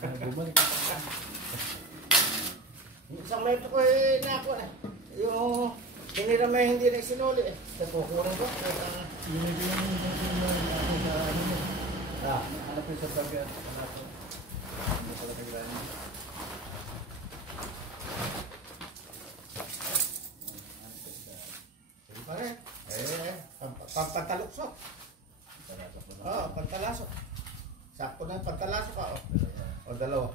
Bumalik. Isang metro ko eh, nakuha eh. Yung tinira may hindi na isinuli eh. Kukulang ko. Yun yung sa ano mo. Hanap yung sa bagay. Hindi pala kailangan. Pare, pampantaloksok. Oo, pantalasok. Sakto na yung pantalasok ka. O dalawa.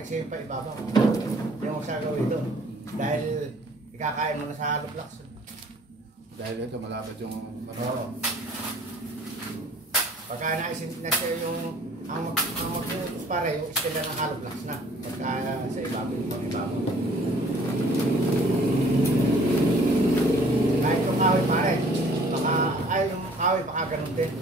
Kasi pa ibabaw yung sa gawin ito dahil ikakain mo na sa hollow blocks dahil ito malapit yung oo. Pagka naisin na siya yung ang magputos pare yung istila ng hollow blocks na pagka sa ibabaw yung pang ibabaw kahit yung kahoy pare baka ay yung kahoy baka ganun din